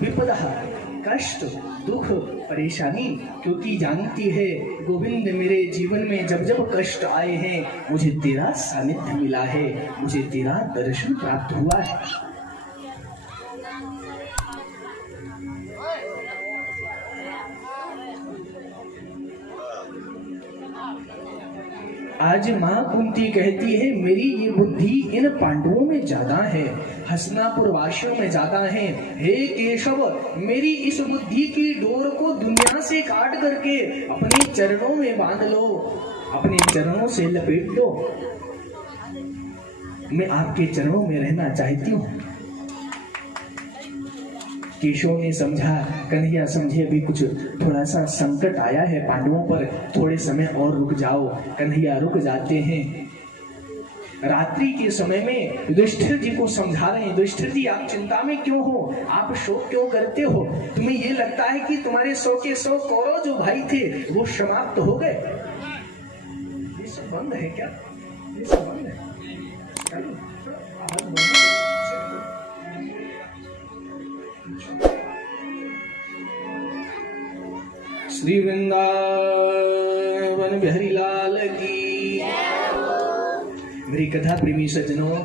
विपदा कष्ट दुख परेशानी, क्योंकि जानती है गोविंद मेरे जीवन में जब जब कष्ट आए हैं मुझे तेरा सानिध्य मिला है, मुझे तेरा दर्शन प्राप्त हुआ है। आज माँ कुंती कहती है मेरी ये बुद्धि इन पांडवों में ज्यादा है, हसनापुर वासियों में ज्यादा है। हे केशव, मेरी इस बुद्धि की डोर को दुनिया से काट करके अपने चरणों में बांध लो, अपने चरणों से लपेट दो। मैं आपके चरणों में रहना चाहती हूँ। केशव ने समझा, कन्हैया समझे अभी कुछ थोड़ा सा संकट आया है पांडवों पर, थोड़े समय और रुक जाओ। कन्हैया रुक जाते हैं। रात्रि के समय में युधिष्ठिर जी को समझा रहे हैं, युधिष्ठिर जी आप चिंता में क्यों हो, आप शोक क्यों करते हो? तुम्हें ये लगता है कि तुम्हारे 100 के 100 कौरव जो भाई थे वो समाप्त हो गए? ये सब बंद है क्या? ये सब बंद है? श्री वृंदावन बिहारी लाल की। मेरी कथा प्रेमी सज्जनों,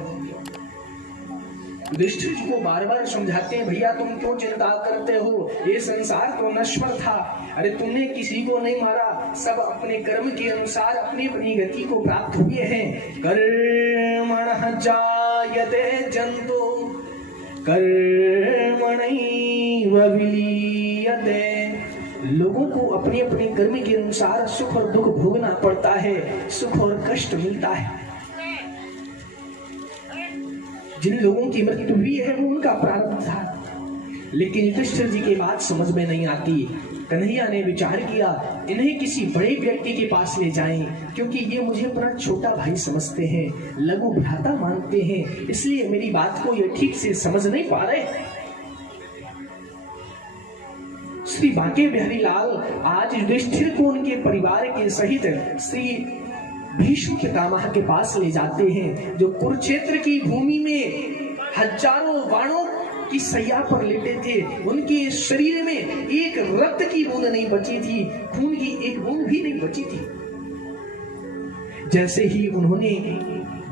युधिष्ठिर जी को बार बार समझाते हैं, भैया तुम क्यों चिंता करते हो, ये संसार तो नश्वर था। अरे तुमने किसी को नहीं मारा, सब अपने कर्म के अनुसार अपनी अपनी गति को प्राप्त हुए हैं। कर्मणः जायते जन्तु कर्मणैव विलीयते। लोगों को अपने अपने कर्म के अनुसार सुख और दुख भोगना पड़ता है, सुख और कष्ट मिलता है। जिन लोगों की मृत्यु हुई है वो उनका प्रारब्ध था, लेकिन युधिष्ठिर जी की बात समझ में नहीं आती। कन्हैया ने विचार किया इन्हें किसी बड़े व्यक्ति के पास ले जाएं, क्योंकि ये मुझे अपना छोटा भाई समझते हैं, लघु भ्राता मानते हैं, इसलिए मेरी बात को ये ठीक से समझ नहीं पा रहे। श्री बांके बिहारी लाल आज युधिष्ठिर को उनके परिवार के सहित श्री भीष्म पितामह के पास ले जाते हैं, जो कुरुक्षेत्र की भूमि में हजारों बाणों की सैया पर लेटे थे। उनके शरीर में एक रक्त की बूंद नहीं बची थी, खून की एक बूंद भी नहीं बची थी। जैसे ही उन्होंने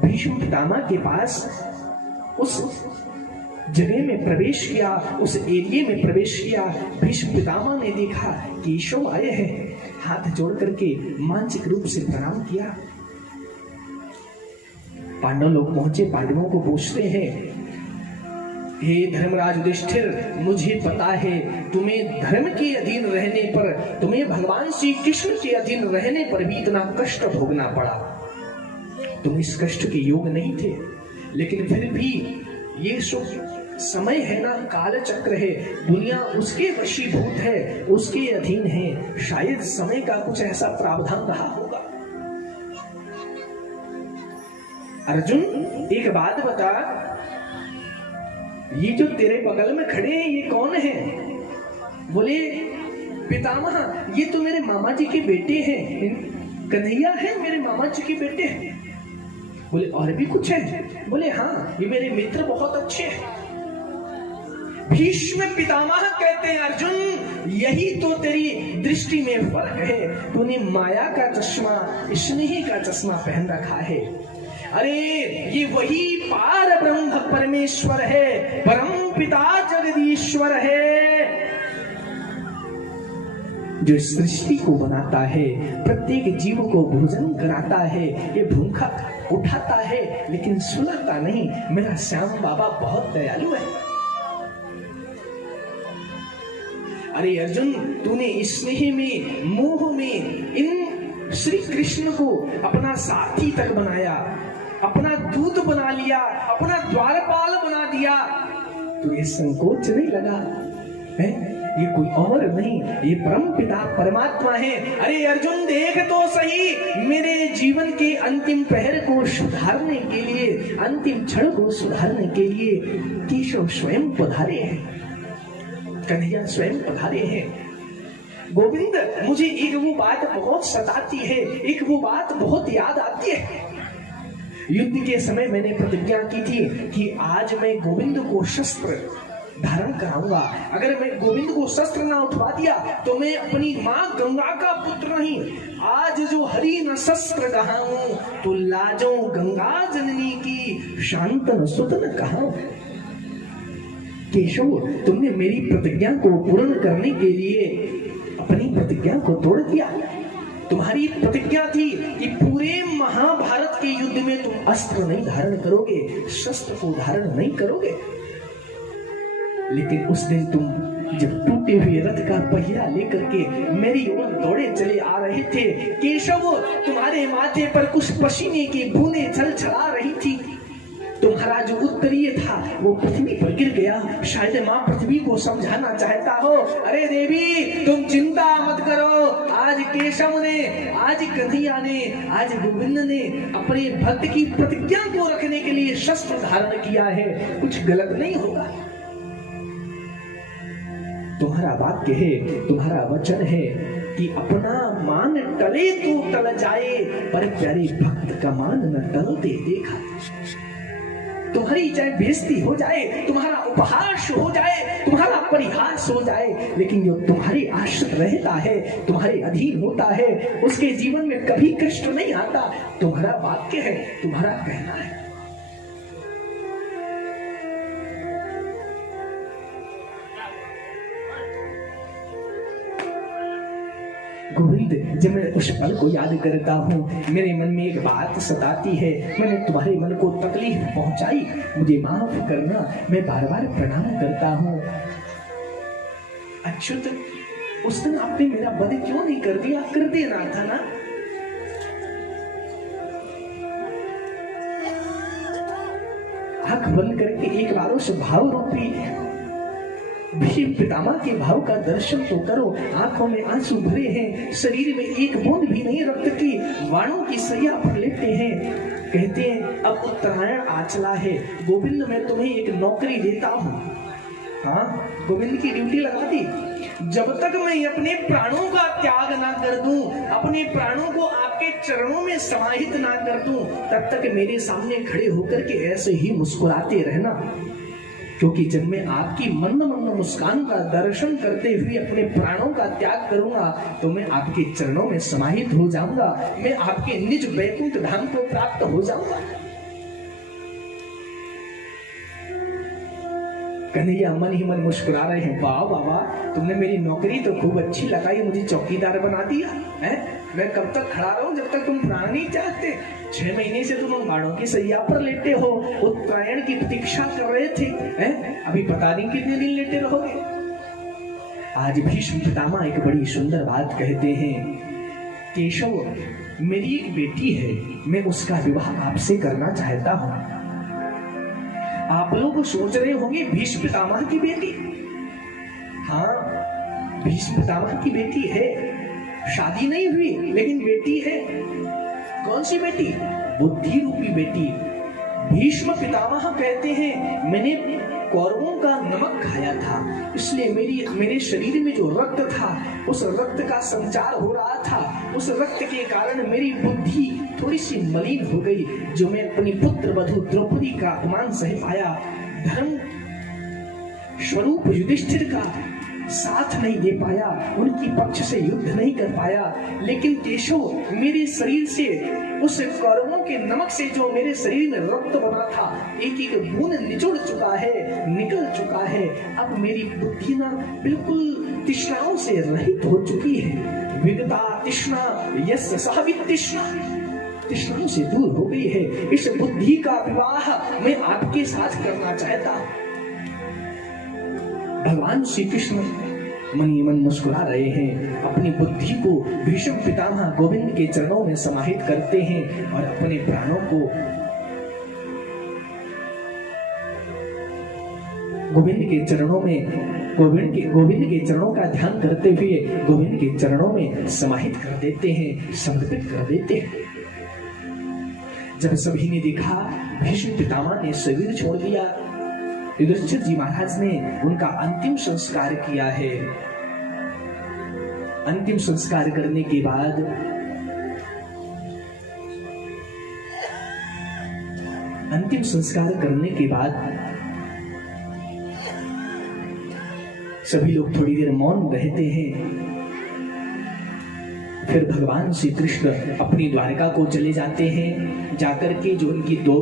भीष्म पितामह के पास उस जगह में प्रवेश किया, उस एरिया में प्रवेश किया, भीष्म पितामह ने देखा कि केशव आए हैं, हाथ जोड़ करके मानसिक रूप से प्रणाम किया। पांडव लोग पहुंचे, पांडवों को पूछते हैं, हे धर्मराज युधिष्ठिर, मुझे पता है तुम्हें धर्म के अधीन रहने पर, तुम्हें भगवान श्री कृष्ण के अधीन रहने पर भी इतना कष्ट भोगना पड़ा। तुम इस कष्ट के योग नहीं थे, लेकिन फिर भी ये सुख समय है ना, काल चक्र है, दुनिया उसके वशीभूत है, उसके अधीन है। शायद समय का कुछ ऐसा प्रावधान रहा होगा। अर्जुन एक बात बता, ये जो तेरे बगल में खड़े हैं ये कौन है? बोले पितामह, ये तो मेरे मामा जी के बेटे हैं, कन्हैया है मेरे मामा जी के बेटे हैं। बोले और भी कुछ है? बोले हाँ, ये मेरे मित्र बहुत अच्छे हैं। भीष्म पितामह कहते हैं, अर्जुन यही तो तेरी दृष्टि में फर्क है, तूने माया का चश्मा, स्नेही का चश्मा पहन रखा है। अरे ये वही पार ब्रह्म परमेश्वर है, परम पिता जगदीश्वर है, जो सृष्टि को बनाता है, प्रत्येक जीव को भोजन कराता है, ये भूखा उठाता है लेकिन सुलाता नहीं। मेरा श्याम बाबा बहुत दयालु है। अरे अर्जुन, तूने स्नेह में, मोह में इन श्री कृष्ण को अपना साथी तक बनाया, अपना दूत बना लिया, अपना द्वारपाल बना दिया, तो ये संकोच नहीं लगा है? ये कोई और नहीं, ये परम पिता परमात्मा है। अरे अर्जुन देख तो सही, मेरे जीवन के अंतिम पहर को सुधारने के लिए, अंतिम क्षण को सुधारने के लिए केशव स्वयं पधारे हैं, कन्हैया स्वयं पधारे हैं। गोविंद, मुझे एक वो बात बहुत सताती है, एक वो बात बहुत याद आती है। युद्ध के समय मैंने प्रतिज्ञा की थी कि आज मैं गोविंद को शस्त्र धारण कराऊंगा। अगर मैं गोविंद को शस्त्र ना उठवा दिया तो मैं अपनी माँ गंगा का पुत्र नहीं। आज जो हरि न शस्त्र कहाऊं तो लाजो गंगा जननी की शांत न सुत न कहाऊं। केशव, तुमने मेरी प्रतिज्ञा को पूर्ण करने के लिए अपनी प्रतिज्ञा को तोड़ दिया। तुम्हारी प्रतिज्ञा थी कि पूरे महाभारत के युद्ध में तुम अस्त्र नहीं धारण करोगे, शस्त्र को धारण नहीं करोगे। लेकिन उस दिन तुम जब टूटे हुए रथ का पहिया लेकर के मेरी ओर दौड़े चले आ रहे थे, केशव तुम्हारे माथे पर कुछ पसीने की बूंदें छलछला रही थी। तुम्हारा जो उत्तरीय था वो पृथ्वी पर गिर गया। शायद माँ पृथ्वी को समझाना चाहता हो, अरे देवी तुम चिंता मत करो, आज केशव ने, आज कन्हैया ने, आज गोविंद ने अपने भक्त की प्रतिज्ञा को रखने के लिए शस्त्र धारण किया है, कुछ गलत नहीं होगा। तुम्हारा वाक्य है, तुम्हारा वचन है कि अपना मान टले तो टल जाए, पर प्यारे भक्त का मान न टलते देखा। तुम्हारी चाहे बेइज्जती हो जाए, तुम्हारा उपहास हो जाए, तुम्हारा परिहास हो जाए, लेकिन जो तुम्हारे आश्रित रहता है, तुम्हारे अधीन होता है, उसके जीवन में कभी कष्ट नहीं आता। तुम्हारा वाक्य है, तुम्हारा कहना है। गोविंद, जब मैं उस पल को याद करता हूँ मेरे मन में एक बात सताती है, मैंने तुम्हारे मन को तकलीफ पहुंचाई, मुझे माफ करना। मैं बार बार प्रणाम करता हूँ। अच्युत, उस दिन आपने मेरा वध क्यों नहीं कर दिया? कर देना था ना। आंख बंद करके एक बार उस भाव रूपी भीष्म पितामह के भाव का दर्शन तो करो। आंखों में आंसू भरे हैं, शरीर में एक बूंद भी नहीं रक्त की, वाणों की सैया पर लेटे हैं। कहते हैं अब उत्तरायण आ चला है, गोविंद मैं तुम्हें एक नौकरी देता हूँ। हाँ, गोविंद की ड्यूटी लगा दी। जब तक मैं अपने प्राणों का त्याग ना कर दूं, अपने प्राणों को आपके चरणों में समाहित ना कर दूं, तब तक मेरे सामने खड़े होकर के ऐसे ही मुस्कुराते रहना। क्योंकि जब मैं आपकी मंद मंद मुस्कान का दर्शन करते हुए अपने प्राणों का त्याग करूंगा तो मैं आपके चरणों में समाहित हो जाऊंगा, मैं आपके निज वैकुंठ धाम को प्राप्त हो जाऊंगा। कन्हैया मन ही मन मुस्कुरा रहे हैं, वाह बाबा, तुमने मेरी नौकरी तो खूब अच्छी लगाई, मुझे चौकीदार बना दिया है। मैं कब तक खड़ा रहूं जब तक तुम प्राण नहीं त्यागते? 6 महीने से तुम बाणों की सैया पर लेटे हो, उत्तरायण की प्रतीक्षा कर रहे थे, हैं? अभी पता नहीं कितने दिन लेटे रहोगे। आज भीष्म पितामह एक बड़ी सुंदर बात कहते हैं, केशव मेरी एक बेटी है, मैं उसका विवाह आपसे करना चाहता हूँ। आप लोग सोच रहे होंगे भीष्म पितामह की बेटी? हाँ, भीष्म पितामह की बेटी है, शादी नहीं हुई लेकिन बेटी है। कौन सी बेटी? बुद्धि रूपी बेटी। भीष्म पितामह कहते हैं मैंने कौरवों का नमक खाया था, इसलिए मेरे शरीर में जो रक्त था उस रक्त का संचार हो रहा था, उस रक्त के कारण मेरी बुद्धि थोड़ी सी मलिन हो गई, जो मैं अपनी पुत्र वधू द्रौपदी का अपमान सह पाया, धर्म स्वरूप युधिष्ठिर का साथ नहीं दे पाया, उनकी पक्ष से युद्ध नहीं कर पाया। लेकिन केशव, मेरे शरीर से उस कौरवों के नमक से जो मेरे शरीर में रक्त बना था, एक एक बूंद निचुड़ चुका है, निकल चुका है। अब मेरी बुद्धि ना बिल्कुल तृष्णाओं से रहित हो चुकी है। विगता तृष्णा यस्य सह वितृष्णा, तृष्णाओं से दूर हो गई है। इस बुद्धि का विवाह मैं आपके साथ करना चाहता हूँ। भगवान श्री कृष्ण मन ही मन मुस्कुरा रहे हैं, अपनी बुद्धि को भीष्म पितामह गोविंद के चरणों में समाहित करते हैं और अपने प्राणों को गोविंद के चरणों में गोविंद के चरणों का ध्यान करते हुए गोविंद के चरणों में समाहित कर देते हैं, समर्पित कर देते हैं। जब सभी ने देखा भीष्म पितामह ने शरीर छोड़ दिया, युधिष्ठिर जी महाराज ने उनका अंतिम संस्कार किया है। अंतिम संस्कार करने के बाद सभी लोग थोड़ी देर मौन रहते हैं। फिर भगवान श्री कृष्ण अपनी द्वारका को चले जाते हैं। जाकर के जो उनकी दो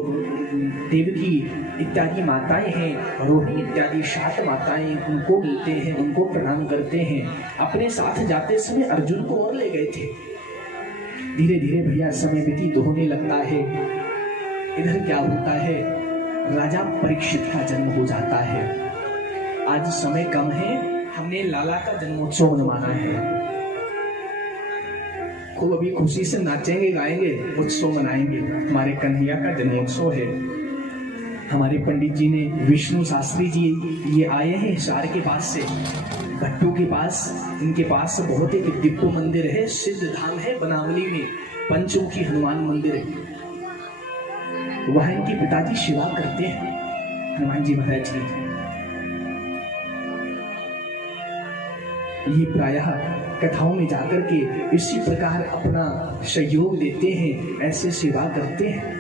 देवकी इत्यादि माताएं हैं, रोहिणी इत्यादि 7 माताएं, उनको मिलते हैं, उनको प्रणाम करते हैं। अपने साथ जाते समय अर्जुन को और ले गए थे। धीरे धीरे भैया समय व्यतीत होने लगता है। इधर क्या होता है, राजा परीक्षित का जन्म हो जाता है। आज समय कम है, हमने लाला का जन्मोत्सव मनवाना है। खूब अभी खुशी से नाचेंगे, गाएंगे, उत्सव मनाएंगे। हमारे कन्हैया का जन्मोत्सव है। हमारे पंडित जी ने, विष्णु शास्त्री जी ये आए हैं हिसार के पास से, भट्टू के पास। इनके पास बहुत एक दिव्य मंदिर है, सिद्ध धाम है बनावली में, पंचमुखी हनुमान मंदिर है। वहां इनके पिताजी सेवा करते हैं, हनुमान जी महाराज की। ये प्रायः कथाओं में जाकर के इसी प्रकार अपना सहयोग देते हैं, ऐसे सेवा करते हैं।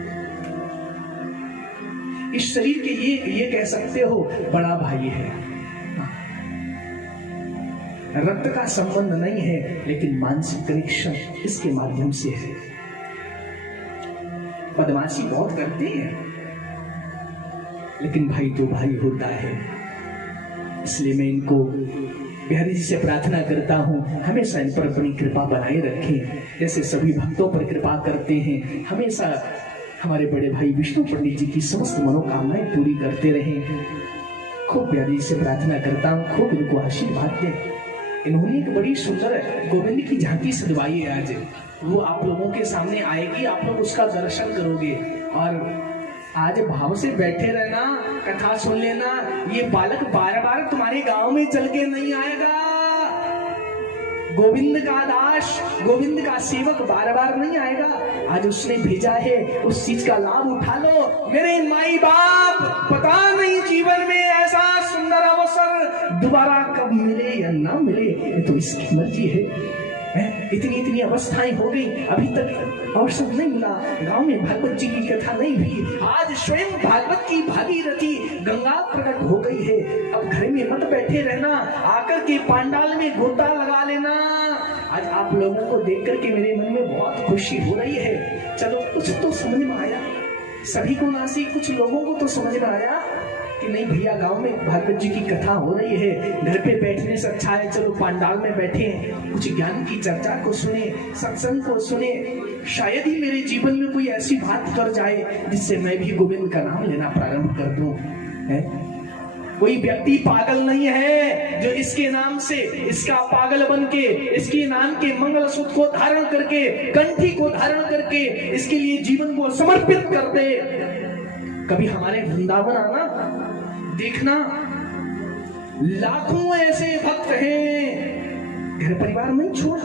इस शरीर के ये कह सकते हो बड़ा भाई है। रक्त का संबंध नहीं है, लेकिन मानसिक कनेक्शन इसके माध्यम से है। बदमाशी बहुत करते हैं, लेकिन भाई तो भाई होता है। इसलिए मैं इनको बिहारी जी से प्रार्थना करता हूँ, हमेशा इन पर अपनी कृपा बनाए रखें, जैसे सभी भक्तों पर कृपा करते हैं। हमेशा हमारे बड़े भाई विष्णु पंडित जी की समस्त मनोकामनाएं पूरी करते रहें। खूब बिहारी जी से प्रार्थना करता हूँ, खूब इनको आशीर्वाद दें। इन्होंने एक बड़ी सुंदर गोविंद की झांकी सजवाई है आज, वो आप लोगों के सामने आएगी, आप लोग उसका दर्शन करोगे। और आज भाव से बैठे रहना, कथा सुन लेना। ये बालक बार बार तुम्हारे गांव में चल के नहीं आएगा। गोविंद का दास, गोविंद का सेवक बार बार नहीं आएगा। आज उसने भेजा है, उस चीज का लाभ उठा लो। मेरे माई बाप, पता नहीं जीवन में ऐसा सुंदर अवसर दोबारा कब मिले या ना मिले, ये तो इसकी मर्जी है। इतनी अवस्थाएं हो गई, अभी तक अवसर नहीं मिला। गांव में भागवत जी की कथा नहीं हुई। आज स्वयं भागवत की भागीरथी गंगा प्रकट हो गई है। अब घर में मत बैठे रहना, आकर के पांडाल में गोता लगा लेना। आज आप लोगों को देख करके मेरे मन में बहुत खुशी हो रही है। चलो कुछ तो समझ में आया, सभी को ना सी, कुछ लोगों को तो समझ में आया कि नहीं भैया गांव में भागवत जी की कथा हो रही है, घर पे बैठने से अच्छा है चलो पांडाल में बैठे, कुछ ज्ञान की चर्चा को सुने, सत्संग को सुने। शायद ही मेरे जीवन में कोई ऐसी बात कर जाए जिससे मैं भी गोविंद का नाम लेना प्रारंभ कर दूं। कोई व्यक्ति पागल नहीं है जो इसके नाम से, इसका पागल बन के, इसके नाम के मंगलसूत्र को धारण करके, कंठी को धारण करके इसके लिए जीवन को समर्पित कर दे। कभी हमारे वृंदावन आना, देखना, लाखों ऐसे भक्त हैं, घर परिवार नहीं छोड़ा।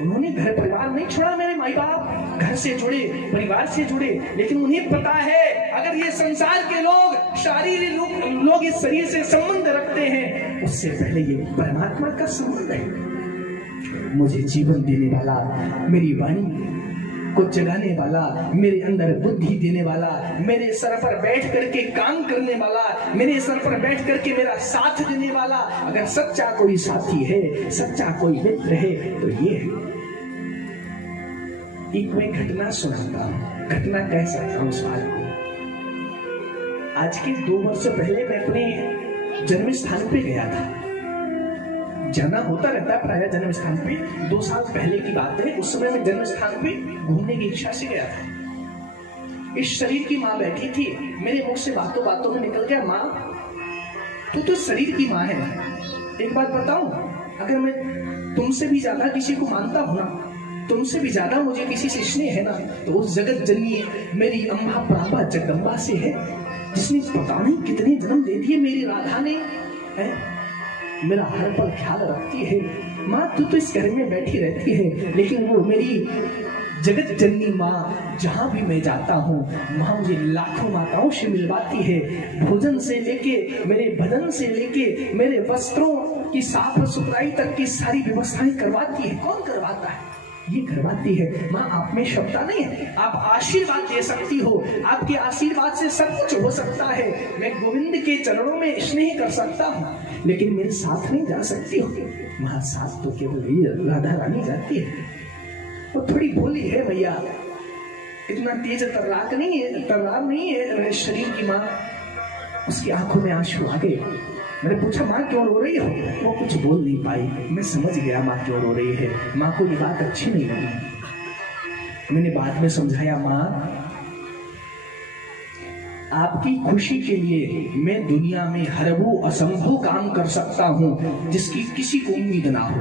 उन्होंने घर परिवार नहीं छोड़ा। मेरे माई बाप घर से जुड़े, परिवार से जुड़े, लेकिन उन्हें पता है अगर ये संसार के लोग, शारीरिक लोग इस शरीर से संबंध रखते हैं, उससे पहले ये परमात्मा का संबंध है। मुझे जीवन देने वाला, मेरी वाणी को जगाने वाला, मेरे अंदर बुद्धि देने वाला, मेरे सर पर बैठ करके काम करने वाला, मेरे सर पर बैठ करके मेरा साथ देने वाला, अगर सच्चा कोई साथी है, सच्चा कोई मित्र है तो ये है। एक मैं घटना सुनाता हूं, घटना कह सकता हूं साल को। आज के 2 वर्ष पहले मैं अपने जन्म स्थान पे गया था। जाना होता रहता है प्रायः जन्म स्थान पे। 2 साल पहले की बात है। उस समय मैं जन्म स्थान पे घूमने की इच्छा से गया था। इस शरीर की माँ बैठी थी, मेरे मुख से बातों बातों में निकल गया, माँ तू तो शरीर की माँ है। एक बात बताऊं, अगर मैं तुमसे भी ज्यादा किसी को मानता हूं ना, तुमसे भी ज्यादा मुझे किसी से स्नेह है ना, तो उस जगत जननी मेरी अम्मा प्राभा जगदम्बा से है, जिसने पता नहीं कितने जन्म दे दिए मेरी राधा ने, है? मेरा हर पल ख्याल रखती है। माँ तू तो इस घर में बैठी रहती है, लेकिन वो मेरी जगत जननी माँ, जहाँ भी मैं जाता हूँ वहाँ मुझे लाखों माताओं से मिलवाती है। भोजन से लेके, मेरे भजन से लेके, मेरे वस्त्रों की साफ सुथराई तक की सारी व्यवस्थाएं करवाती है। कौन करवाता है? ये करवाती है माँ। आप में क्षमता नहीं है, आप आशीर्वाद दे सकती हो, आपके आशीर्वाद से सब कुछ हो सकता है। मैं गोविंद के चरणों में स्नेह कर सकता हूँ, लेकिन मेरे साथ नहीं जा सकती हो। मां साथ तो केवल ही राधा रानी जाती है। वो थोड़ी भोली है भैया, इतना तेज तर्रार नहीं है शरीर की माँ। उसकी आंखों में आंसू आ गए। मैंने पूछा माँ क्यों रो रही हो? वो कुछ बोल नहीं पाई। मैं समझ गया माँ क्यों रो रही है। माँ को ये बात अच्छी नहीं लगी। मैंने बाद में समझाया, माँ आपकी खुशी के लिए मैं दुनिया में हरबू असंभव काम कर सकता हूं जिसकी किसी को उम्मीद ना हो।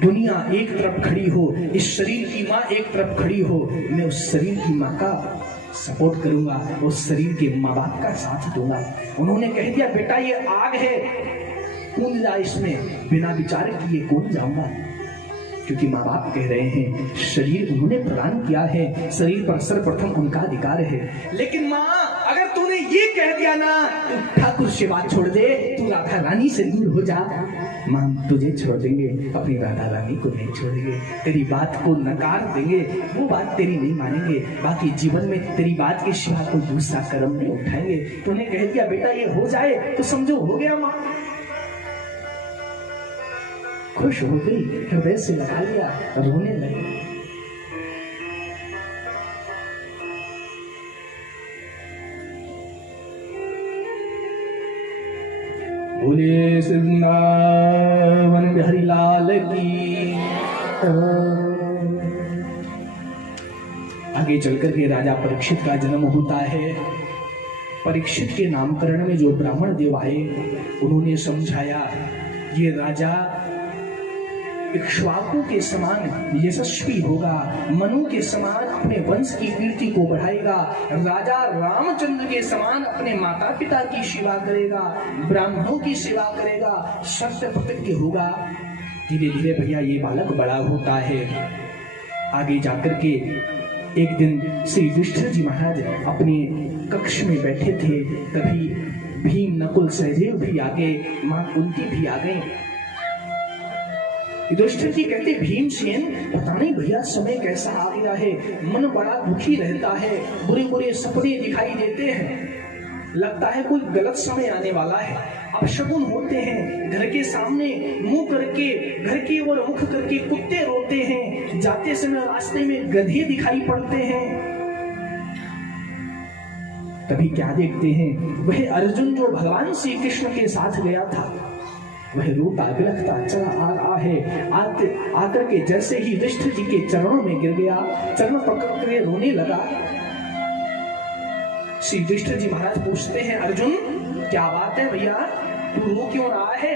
दुनिया एक तरफ खड़ी हो, इस शरीर की माँ एक तरफ खड़ी हो, मैं उस शरीर की माँ का सपोर्ट करूंगा, उस शरीर के माँ बाप का साथ दूंगा। उन्होंने कह दिया बेटा ये आग है, कूद जा इसमें। बिना विचार किए कूद जाऊंगा, क्योंकि माँ बाप कह रहे हैं शरीर उन्होंने प्रदान किया है, शरीर पर सर्वप्रथम उनका अधिकार है। लेकिन माँ अगर तूने ये कह दिया ना तू ठाकुर से बात छोड़ दे, तू राधा रानी से दूर हो जा, माँ तुझे छोड़ देंगे, अपनी राधा रानी को नहीं छोड़ेंगे, तेरी बात को नकार देंगे, वो बात तेरी नहीं मानेंगे, बाकी जीवन में तेरी बात के सिवा कोई दूसरा कदम नहीं उठाएंगे। तूने कह दिया बेटा ये हो जाए तो समझो हो गया। माँ खुश हो गई, हृदय से लगा लिया, रोने लगी। बोले वृंदावन बिहारी लाल की। आगे चलकर के राजा परीक्षित का जन्म होता है। परीक्षित के नामकरण में जो ब्राह्मण देव आए उन्होंने समझाया ये राजा इक्ष्वाकु के समान यशस्वी होगा, मनु के समान अपने वंश की कीर्ति को बढ़ाएगा, राजा रामचंद्र के समान अपने माता पिता की सेवा करेगा, ब्राह्मणों की सेवा करेगा, सत्य प्रतिज्ञ होगा। धीरे धीरे भैया ये बालक बड़ा होता है। आगे जाकर के एक दिन श्री युधिष्ठिर जी महाराज अपने कक्ष में बैठे थे, तभी भीम नकुल सहदेव भी आ गए, मां कुंती भी आ गई। युधिष्ठिर जी कहते भीमसेन पता नहीं भैया समय कैसा आ गया है, मन बड़ा दुखी रहता है, बुरे बुरे सपने दिखाई देते हैं, लगता है कोई गलत समय आने वाला है। अपशकुन होते हैं, घर के सामने मुंह करके, घर की ओर मुख करके कुत्ते रोते हैं, जाते समय रास्ते में गधे दिखाई पड़ते हैं। तभी क्या देखते हैं, वह अर्जुन जो भगवान श्री कृष्ण के साथ गया था वह रोता बिलखता चला आ रहा है। आकर के जैसे ही युधिष्ठिर जी के चरणों में गिर गया, चरण पकड़ कर रोने लगा। श्री युधिष्ठिर जी महाराज पूछते हैं अर्जुन क्या बात है भैया, तू रो क्यों रहा है?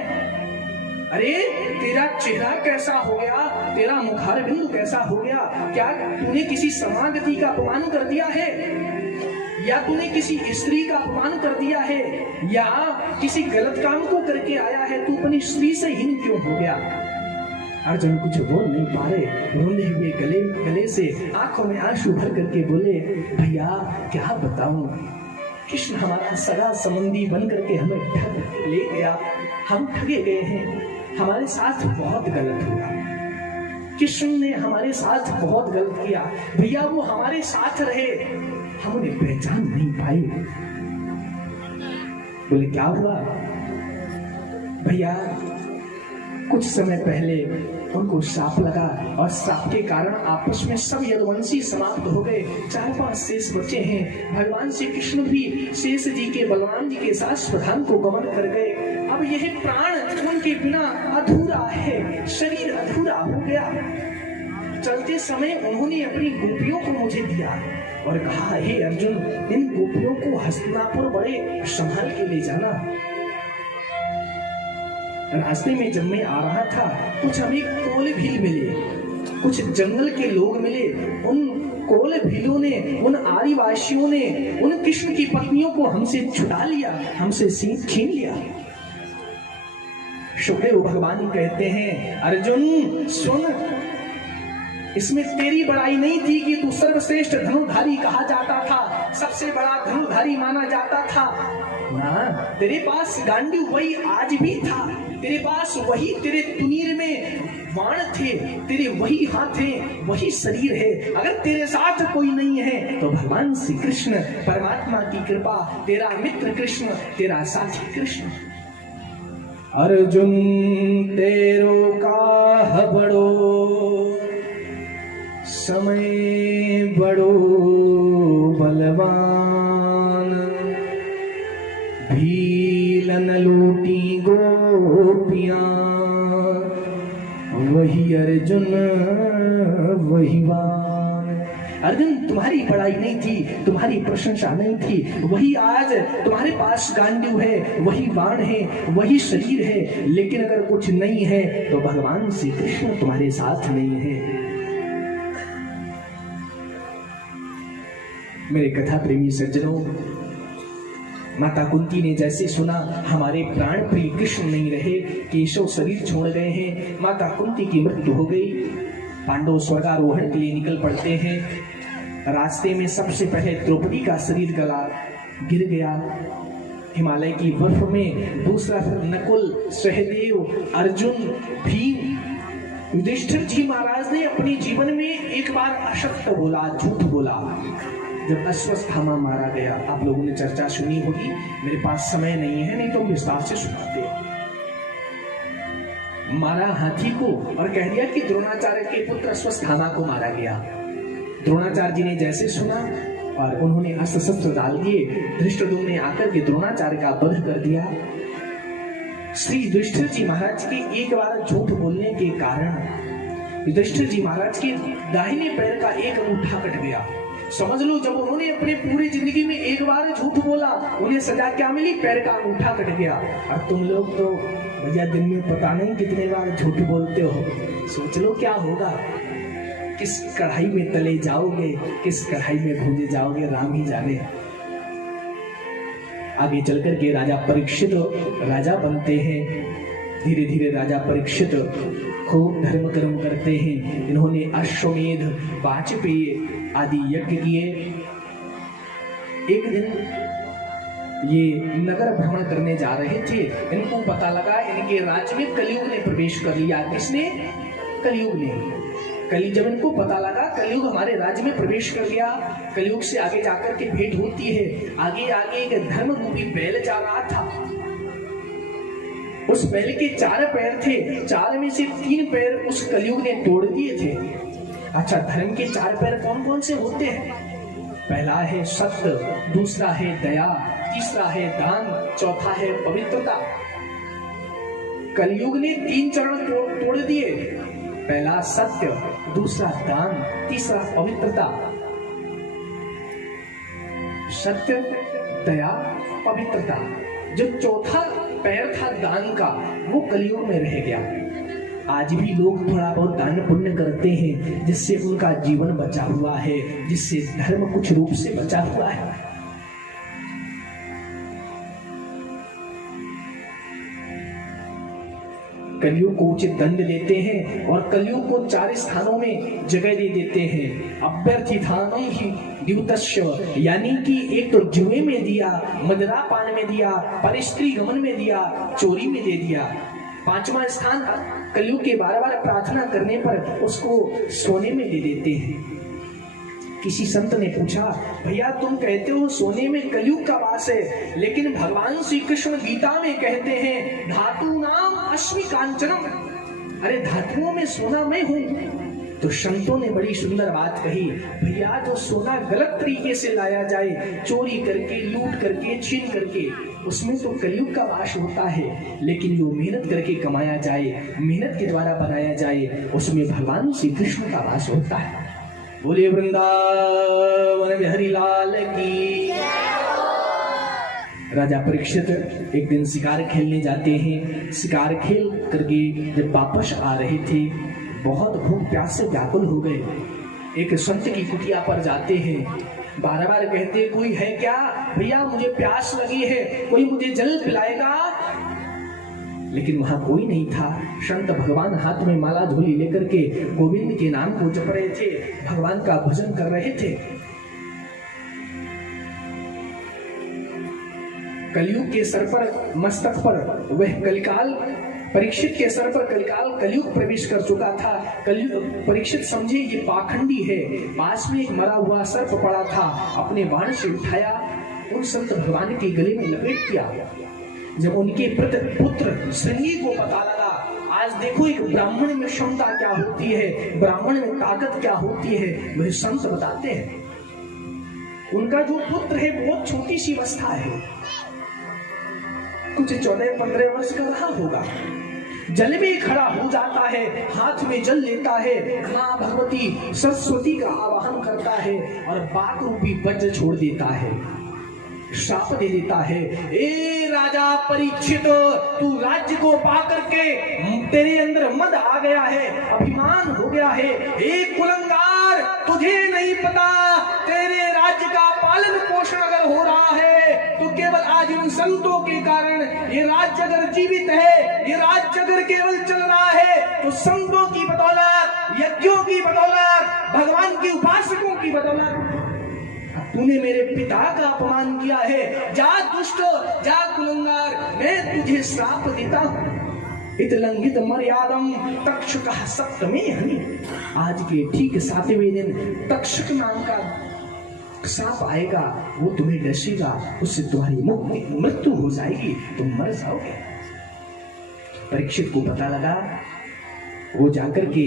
अरे तेरा चेहरा कैसा हो गया, तेरा मुखार बिंदु कैसा हो गया? क्या तूने किसी समागति का अपमान कर दिया है, या तूने किसी स्त्री का अपमान कर दिया है, या किसी गलत काम को करके आया है? तू अपनी स्त्री से हीन क्यों हो गया? अर्जुन कुछ बोल नहीं पा रहे, रोने हुए गले से आंखों में आंसू भर करके बोले भैया क्या बताऊं, कृष्ण हमारा सगा संबंधी बन करके हमें ठग ले गया, हम ठगे गए हैं, हमारे साथ बहुत गलत हुआ, कृष्ण ने हमारे साथ बहुत गलत किया। भैया वो हमारे साथ रहे, हम उन्हें पहचान नहीं पाए। बोले क्या हुआ? भैया कुछ समय पहले उनको श्राप लगा और श्राप के कारण आपस में सब यदुवंशी समाप्त हो गए, 4-5 शेष बचे हैं। भगवान श्री कृष्ण भी शेष जी के बलवान जी के साथ स्वधाम को गमन कर गए। अब यह प्राण उनके बिना अधूरा है, शरीर अधूरा हो गया। चलते समय उन्होंने अपनी गोपियों को मुझे दिया और कहा हे अर्जुन इन गोपियों को हस्तिनापुर बड़े संभाल के ले जाना। रास्ते में जब मैं आ रहा था कुछ हमें कोल भील मिले, कुछ जंगल के लोग मिले। उन कोल भीलों ने, उन आदिवासियों ने उन कृष्ण की पत्नियों को हमसे छुड़ा लिया, हमसे छीन लिया। सुखदेव भगवान कहते हैं अर्जुन सुन, इसमें तेरी बड़ाई नहीं थी कि तू सर्वश्रेष्ठ धनुर्धारी कहा जाता था, सबसे बड़ा धनुर्धारी माना जाता था ना। तेरे पास गांडी वही आज भी था, तेरे पास वही, तेरे तुनीर में बाण थे, तेरे वही हाथ हैं, वही शरीर है। अगर तेरे साथ कोई नहीं है तो भगवान श्री कृष्ण परमात्मा की कृपा, तेरा मित्र कृष्ण, तेरा साथी कृष्ण। अर्जुन तेरो काह बड़ो, समय बड़ो बलवान, भीलन लूटी गोपियां, वही अर्जुन वही वान। अर्जुन तुम्हारी बड़ाई नहीं थी, तुम्हारी प्रशंसा नहीं थी, वही आज तुम्हारे पास गांडीव है, वही बाण है, वही शरीर है, लेकिन अगर कुछ नहीं है तो भगवान श्री कृष्ण तुम्हारे साथ नहीं है। मेरे कथा प्रेमी सज्जनों, माता कुंती ने जैसे सुना हमारे प्राण प्रिय कृष्ण नहीं रहे, केशव शरीर छोड़ गए हैं, माता कुंती की मृत्यु हो गई, पांडव स्वर्गारोहण के लिए निकल पड़ते हैं। रास्ते में सबसे पहले द्रौपदी का शरीर गला गिर गया हिमालय की बर्फ में, दूसरा फिर नकुल, सहदेव, अर्जुन, भीम। युधिष्ठिर जी महाराज ने अपने जीवन में एक बार असत्य बोला, झूठ बोला, जब अश्वत्थामा मारा गया। आप लोगों ने चर्चा सुनी होगी, मेरे पास समय नहीं है, नहीं तो विस्तार से सुनाते। मारा हाथी को और कह दिया कि द्रोणाचार्य के पुत्र अश्वत्थामा को मारा गया। द्रोणाचार्य जी ने जैसे सुना और उन्होंने अस्त्र शस्त्र डाल दिए, धृष्टद्युम्न ने आकर के द्रोणाचार्य का वध कर दिया। श्री युधिष्ठिर जी महाराज के एक बार झूठ बोलने के कारण युधिष्ठिर जी महाराज के दाहिने पैर का एक अंगूठा कट गया। समझ लो, जब उन्होंने अपने पूरी जिंदगी में एक बार झूठ बोला, उन्हें सजा क्या मिली? पैर का अंगूठा कट गया। और तुम लोग तो भैया दिन में पता नहीं कितने बार झूठ बोलते हो, सोच लो क्या होगा। किस कढ़ाई में तले जाओगे, किस कढ़ाई में भूंजे जाओगे, राम ही जाने। आगे चलकर के राजा परीक्षित राजा बनते हैं। धीरे धीरे राजा परीक्षित खूब धर्म कर्म करते हैं। इन्होंने अश्वमेध, वाजपेयी आदि यज्ञ किए। एक दिन ये नगर भ्रमण करने जा रहे थे, इनको पता लगा इनके राज्य में कलयुग ने प्रवेश कर लिया। किसने? कलयुग ने। जब इनको पता लगा कलयुग हमारे राज्य में प्रवेश कर गया, कलयुग से आगे जाकर के भेंट होती है। आगे आगे एक धर्म रूपी बैल जा रहा था। उस बैल के 4 पैर थे, 4 में से 3 पैर उस कलयुग ने तोड़ दिए थे। अच्छा, धर्म के 4 पैर कौन कौन से होते हैं? पहला है सत्य, दूसरा है दया, तीसरा है दान, चौथा है पवित्रता। कलयुग ने 3 चरण तोड़ दिए। पहला सत्य, दूसरा दान, तीसरा पवित्रता। सत्य, दया, पवित्रता। जो चौथा पैर था दान का, वो कलयुग में रह गया। आज भी लोग थोड़ा बहुत दान पुण्य करते हैं, जिससे उनका जीवन बचा हुआ है, जिससे धर्म कुछ रूप से बचा हुआ है। कलयुग को उचित दंड देते हैं और कलयुग को 4 स्थानों में जगह दे देते हैं। अभ्यर्थितानं हि द्युतस्य, यानी कि एक तो जुए में दिया, मदिरा पान में दिया, परस्त्री गमन में दिया, चोरी में दे दिया। 5वां स्थान कलयुग के बार-बार प्रार्थना करने पर उसको सोने में दे देते हैं। किसी संत ने पूछा, भैया तुम कहते हो सोने में कलयुग का वास है, लेकिन भगवान श्री कृष्ण गीता में कहते हैं धातु नाम अश्मि कांचनम, अरे धातुओं में सोना मैं हूं। तो संतों ने बड़ी सुंदर बात कही, भैया जो सोना गलत तरीके से लाया जाए, चोरी करके, लूट करके, छीन करके, उसमें तो कलयुग का वास होता है, लेकिन जो मेहनत करके कमाया जाए, मेहनत के द्वारा बनाया जाए, उसमें भगवान श्री कृष्ण का वास होता है। बोले वृंदावन बिहारी लाल की। राजा परीक्षित एक दिन शिकार खेलने जाते हैं। शिकार खेल करके जब वापस आ रहे थे, बहुत भूख प्यास से व्याकुल हो गए। एक संत की कुटिया पर जाते हैं, बार-बार कहते, कोई है क्या? भैया मुझे प्यास लगी है, कोई मुझे जल पिलाएगा? लेकिन वहां कोई नहीं था। संत भगवान हाथ में माला झोली लेकर के गोविंद के नाम को जप रहे थे, भगवान का भजन कर रहे थे। कलयुग के सर पर, मस्तक पर वह कलिकाल, परीक्षित के सर पर कलिकाल कलयुग प्रवेश कर चुका था। कलयुग परीक्षित समझे ये पाखंडी है। पास में एक मरा हुआ सर्प पड़ा था, अपने बाण से उठाया, उन संत भगवान के गले में लपेट दिया। जब उनके पुत्र श्रृंगी को पता लगा, आज देखो एक ब्राह्मण में क्षमता क्या होती है, ब्राह्मण में ताकत क्या होती है, वह संत बताते हैं। उनका जो पुत्र है बहुत छोटी सी अवस्था है, कुछ 14-15 वर्ष का रहा होगा। जल में खड़ा हो जाता है, हाथ में जल लेता है, मां भगवती सरस्वती का आवाहन करता है और बाक रूपी वज्र छोड़ देता है, श्राप दे देता है। ए राजा परीक्षित, तू राज्य को पा करके तेरे अंदर मद आ गया है, अभिमान हो गया है। ए कुलंगार, तुझे नहीं पता तेरे राज्य का पालन पोषण अगर हो रहा है तो केवल आज इन संतों के कारण ये राज्य अगर जीवित है, ये राज्य अगर केवल चल रहा है तो संतों की बदौलत, यज्ञों की बदौलत, भगवान के उपासकों की बदौलत। तूने मेरे पिता का अपमान किया है, जा दुष्ट, जा कुलंगार, मैं तुझे श्राप देता हूं। इतलंघित मर्यादम तक्षकः सप्तमे हनि। आज के ठीक 7वें दिन तक्षक नाम का सांप आएगा, वो तुम्हें डसेगा, उससे तुम्हारी मृत्यु हो जाएगी, तुम मर जाओगे। परीक्षित को पता लगा, वो जाकर के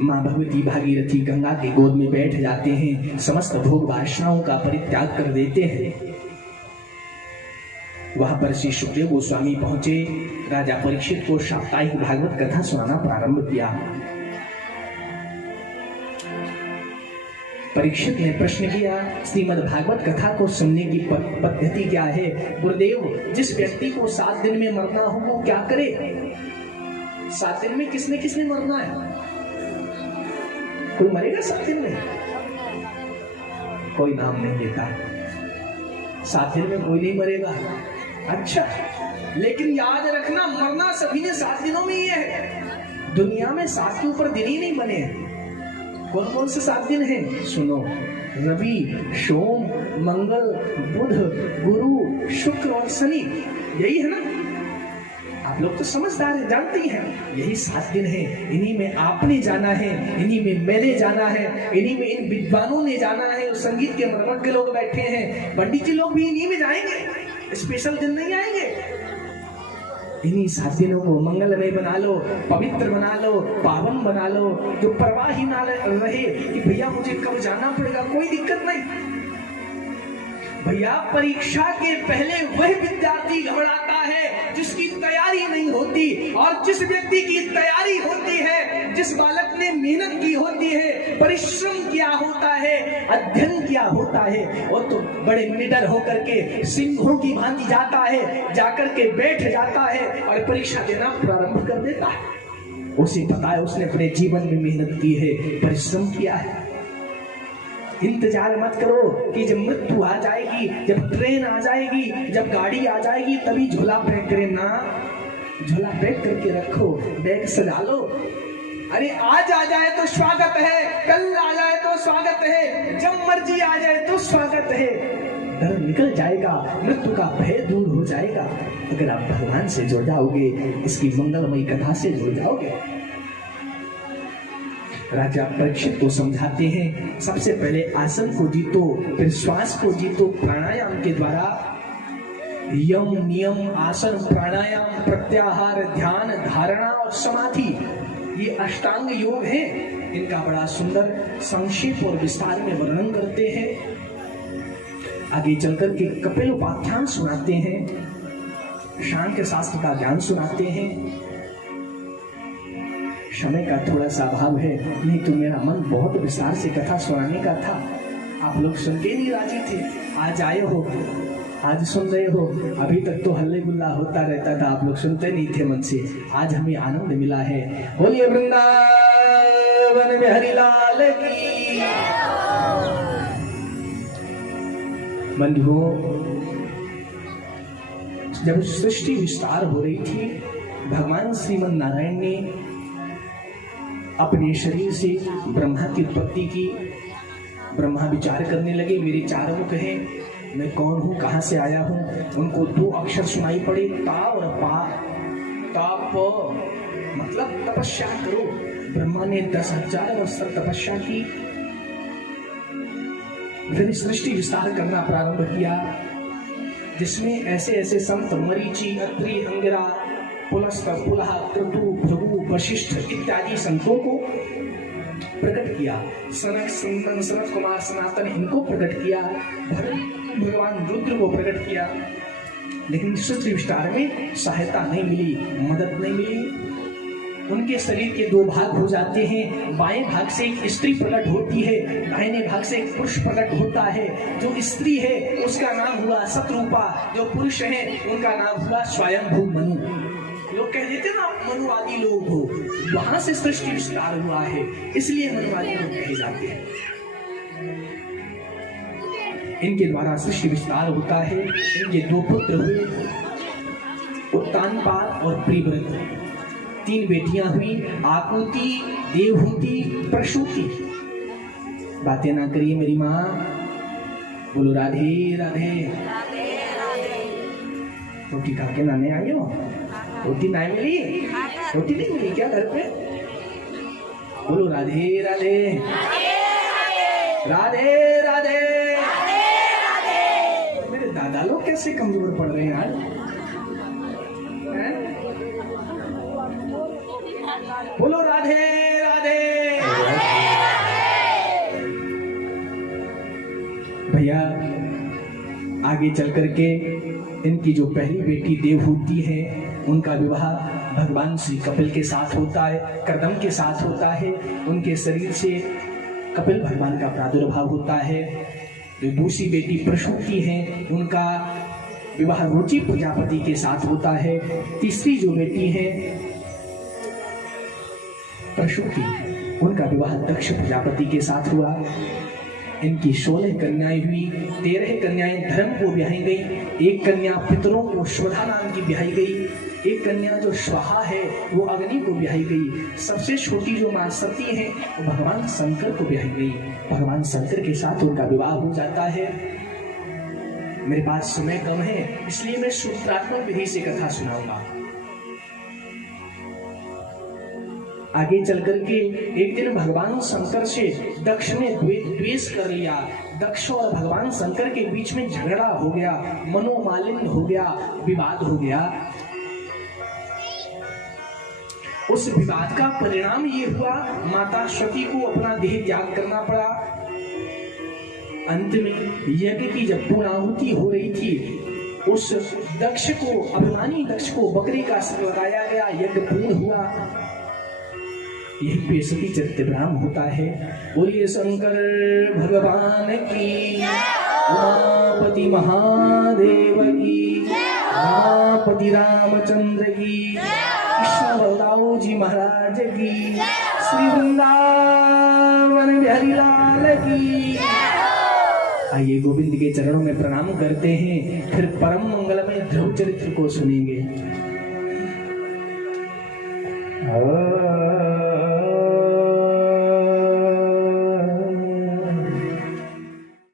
माँ भगवती भागीरथी गंगा की गोद में बैठ जाते हैं, समस्त भोग वासनाओं का परित्याग कर देते हैं। वहां पर श्री सुखदेव गोस्वामी पहुंचे, राजा परीक्षित को साप्ताहिक भागवत कथा सुनाना प्रारंभ किया। परीक्षित ने प्रश्न किया, श्रीमद् भागवत कथा को सुनने की पद्धति क्या है? गुरुदेव, जिस व्यक्ति को 7 दिन में मरना हो वो क्या करे? 7 दिन में किसने किसने मरना है? कोई मरेगा 7 दिन में? कोई नाम नहीं लेता, 7 दिन में कोई नहीं मरेगा। अच्छा, लेकिन याद रखना, मरना सभी ने 7 दिनों में ही है। दुनिया में 7 के ऊपर दिन ही नहीं बने हैं। कौन कौन से 7 दिन हैं? सुनो, रवि, सोम, मंगल, बुध, गुरु, शुक्र और शनि, यही है ना? आप लोग तो समझदार हैं, जानते हैं, यही 7 दिन है। इन्हीं में आपने जाना है, इन्हीं में मैंने जाना है, इन्हीं में इन विद्वानों ने जाना है। संगीत के मर्मज्ञ लोग बैठे हैं, पंडित जी लोग भी इन्हीं में जाएंगे, स्पेशल दिन नहीं आएंगे। इन्हीं 7 दिनों को मंगलमय बना लो, पवित्र बना लो, पावन बना लो, जो परवाह ही ना रहे कि भैया मुझे कब जाना पड़ेगा, कोई दिक्कत नहीं। भैया, परीक्षा के पहले वह विद्यार्थी घबराता है जिसकी तैयारी नहीं होती, और जिस व्यक्ति की तैयारी होती है, जिस बालक ने मेहनत की होती है, परिश्रम किया होता है, अध्ययन किया होता है, वो तो बड़े निडर होकर के सिंहों की भांति जाता है, जाकर के बैठ जाता है और परीक्षा देना प्रारंभ कर देता है। उसे पता है उसने अपने जीवन में मेहनत की है, परिश्रम किया है। इंतजार मत करो कि जब मृत्यु आ जाएगी, जब ट्रेन आ जाएगी, जब गाड़ी आ जाएगी तभी झोला पैक करें ना। झोला पैक करके रखो, बैग सजा लो। अरे आज आ जाए तो स्वागत है, कल आ जाए तो स्वागत है, जब मर्जी आ जाए तो स्वागत है। डर निकल जाएगा, मृत्यु का भय दूर हो जाएगा अगर आप भगवान से जुड़ जाओगे, इसकी मंगलमयी कथा से जुड़ जाओगे। राजा परीक्षित को समझाते हैं, सबसे पहले आसन को जीतो, फिर श्वास को जीतो प्राणायाम के द्वारा। यम, नियम, आसन, प्राणायाम, प्रत्याहार, ध्यान, धारणा और समाधि, ये अष्टांग योग हैं। इनका बड़ा सुंदर संक्षेप और विस्तार में वर्णन करते हैं। आगे चलकर के कपिलोपाख्यान सुनाते हैं, सांख्य शास्त्र का ज्ञान सुनाते हैं। समय का थोड़ा सा अभाव है, नहीं तो मेरा मन बहुत विस्तार से कथा सुनाने का था। आप लोग सुन के नहीं राजी थे, आज आए हो, आज सुन रहे हो। अभी तक तो हल्ले गुल्ला होता रहता था, आप लोग सुनते नहीं थे मन से। आज हमें आनंद मिला है। बोलिए वृंदावन में हरिलाल की। बंधुओं, जब सृष्टि विस्तार हो रही थी, भगवान श्रीमन नारायण ने अपने शरीर से ब्रह्मा की उत्पत्ति की। ब्रह्मा विचार करने लगे, मेरे 4 मुख हैं, मैं कौन हूँ, कहाँ से आया हूँ। उनको 2 अक्षर सुनाई पड़े, ता और पा। ताप मतलब तपस्या करो। ब्रह्मा ने 10,000 वर्ष तपस्या की, फिर सृष्टि विस्तार करना प्रारंभ किया। जिसमें ऐसे ऐसे संत मरीचि, अत्रि, अंगिरा, पुलस्त्य, पुलह, क्रतु, भृगु, वशिष्ठ इत्यादि संतों को प्रकट किया। सनक, संतन, सनत कुमार, सनातन इनको प्रकट किया। भगवान रुद्र को प्रकट किया, लेकिन सृष्टि विस्तार में सहायता नहीं मिली, मदद नहीं मिली। उनके शरीर के दो भाग हो जाते हैं। बाएं भाग से एक स्त्री प्रकट होती है, दाहिने भाग से एक पुरुष प्रकट होता है। जो स्त्री है उसका नाम हुआ शतरूपा, जो पुरुष है उनका नाम हुआ स्वयंभू मनु। लोग कह देते ना मनुवादी लोग हो, वहां से सृष्टि विस्तार हुआ है, इसलिए मनुवादी लोग कहे जाते हैं। इनके द्वारा सृष्टि विस्तार होता है। इनके दो पुत्र हुए, उत्तानपाद और प्रियव्रत। 3 बेटियां हुई, आकुति, देवहूति, प्रसूति। बातें ना करिए मेरी माँ, बोलो राधे राधे। रोटी खा के नाने आई हो? रोटी नहीं मिली? रोटी नहीं मिली क्या घर पे? बोलो राधे राधे राधे राधे। मेरे दादा लोग कैसे कमजोर पड़ रहे हैं आज? बोलो राधे राधे। भैया आगे चल करके इनकी जो पहली बेटी देवहूति है, उनका विवाह भगवान श्री कपिल के साथ होता है, कर्दम के साथ होता है। उनके शरीर से कपिल भगवान का प्रादुर्भाव होता है। जो दूसरी बेटी प्रसूति है, उनका विवाह रुचि प्रजापति के साथ होता है। तीसरी जो बेटी है प्रसूति, उनका विवाह दक्ष प्रजापति के साथ हुआ। इनकी 16 कन्याएं हुई। 13 कन्याएं धर्म को ब्याही गई। एक कन्या पितरों को श्वधा नाम की ब्याही गई। एक कन्या जो स्वाहा है वो अग्नि को ब्याही गई। सबसे छोटी जो मां सती है वो भगवान शंकर को ब्याही गई। भगवान शंकर के साथ उनका विवाह हो जाता है। मेरे पास समय कम है, इसलिए मैं सूत्रात्मक विधि से कथा सुनाऊंगा। आगे चल करके एक दिन भगवान शंकर से दक्ष ने द्वेष कर लिया। दक्ष और भगवान शंकर के बीच में झगड़ा हो गया, मनोमालिन्य हो गया, विवाद हो गया। उस विवाद का परिणाम ये हुआ, माता सती को अपना देह त्याग करना पड़ा। अंत में यज्ञ की जब पूर्णाहुति हो रही थी, उस दक्ष को, अभिमानी दक्ष को बकरी का सिर लगाया गया, यज्ञ पूर्ण हुआ। यही पे सती चरित्रग्राम होता है। बोलिए शंकर भगवान की, उमापति महादेव की, रामापति रामचंद्र की, कृष्ण बलदाऊ जी महाराज की, श्री वृंदावन बिहारी लाल की। आइए गोविंद के चरणों में प्रणाम करते हैं, फिर परम मंगलमय ध्रुव चरित्र को सुनेंगे।